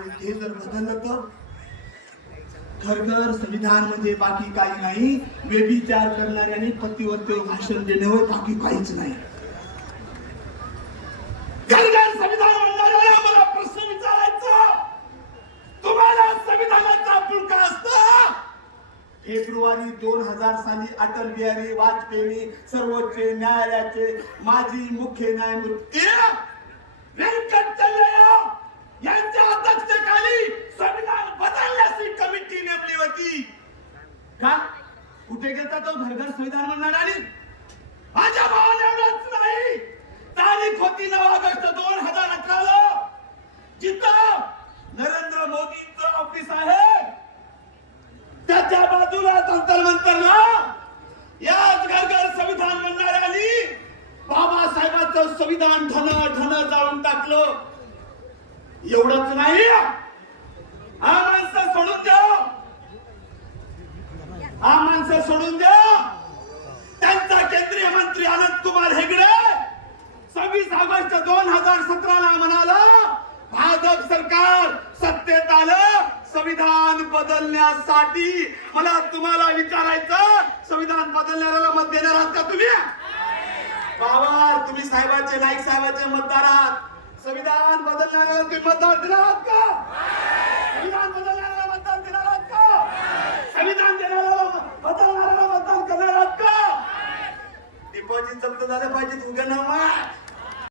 आणि ते जर बदललं तर खरखर संविधान म्हणजे बाकी काही नाही. व्यभिचार करणाऱ्याने पतीवरती भाषण देणे होय बाकी काहीच नाही. खरखर संविधान म्हणणाऱ्याला मला प्रश्न विचारायचा. तुम्हाला संविधानाचा पुळका असता. फेब्रुवारी दोन हजार साली अटल बिहारी वाजपेयी सर्वोच्च न्यायालयाचे माजी मुख्य न्यायमूर्ती का? कुठे गेला तो घरघर संविधान आणि? माझ्या भावाने एवढंच नाही. तारीख होती नऊ ऑगस्ट दोन हजार अठराला जिथं नरेंद्र मोदींचं ऑफिस आहे त्याच्या बाजूला जंतर मंतरला याच घरघर संविधान म्हणणाऱ्यांनी बाबासाहेबांचं संविधान धन धन जाळून टाकलं. एवढंच नाही. हा माणसं सोडून द्या. हजार सतराला म्हणाला भाजप सरकार सत्तेत आलं संविधान बदलण्यासाठी. मला तुम्हाला विचारायचं संविधान बदलणाऱ्याला मत देणार आहात का तुम्ही? बाबा तुम्ही साहेबांचे नाईक साहेबांचे मतदार आहात. संविधान बदलणाऱ्याला तुम्ही मतदार देणार आहात का? संविधान बदलणाऱ्याला मतदान देणार आहात का? संविधान देणाऱ्याला बदलणाऱ्याला मतदान करणार आहात का? डिपॉझिट जप्त झालं पाहिजे तुमच्या नावा